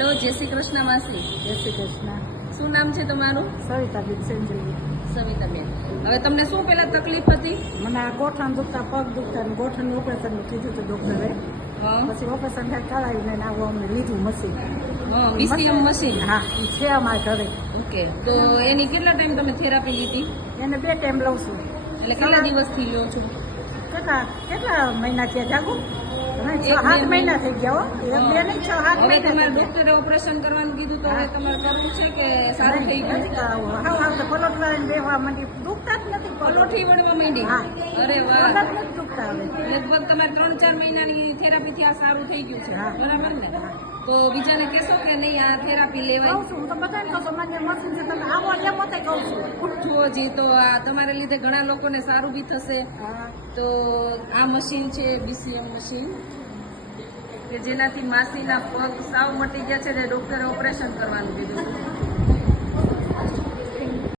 Hello, જય શ્રી કૃષ્ણ માસી. જય શ્રી કૃષ્ણ. શું નામ છે તમારું? સવિતાબેન સેન્જલી. સવિતાબેન, હવે તમને શું પહેલા તકલીફ હતી? મને આ ગોઠણ દુખતા, પગ દુખતા અને ગોઠણનું ઓપરેશનનું કીધું હતું ડૉક્ટરે. હા પછી ઓપરેશન થાય કરાવીને આવું અમને લીધું મશીન. હા, વીસીએમ મશીન. હા, એ છે અમારા ઘરે. ઓકે, તો એની કેટલા ટાઈમ તમે થેરાપી લીધી? એને 2 ટાઈમ લઉં છું. એટલે કેટલા દિવસથી લ્યો છો? કેટલા મહિના થયા જાગું? 6-7 મહિના થઈ ગયા હો. 1-2 નહીં, 6-7 હવે મહિના તમારે થઈ ગયા. ડોક્ટરે ઓપરેશન કરવાનું કીધું, તો હવે તમારે કરવું છે કે સારું થઈ ગયું? નથી કરાવવું. હા તો પલોઠવા બેહવા માંડી, દુખતા જ નથી. પલોઠી વળવા માંડી? હા. અરે વાહ, પગ જ નથી દુખતા હવે. લગભગ તમારે 3-4 મહિનાની થેરાપીથી આ સારું થઈ ગયું છે, હા. બરાબર ને? તો બીજાને કહેશો કે નહીં આ થેરાપી લેવાય? કહું છું, હું તો બધાને કહું છું, મને મશીન છે, તમે આવો એમ મતે કહું છું. જુઓ જી, તો આ તમારા લીધે ઘણા લોકોને સારું બી થશે. હા. તો આ મશીન છે બીસીએમ મશીન, કે જેનાથી માસીના પગ સાવ મટી ગયા છે ને ડૉક્ટરે ઓપરેશન કરવાનું કીધું.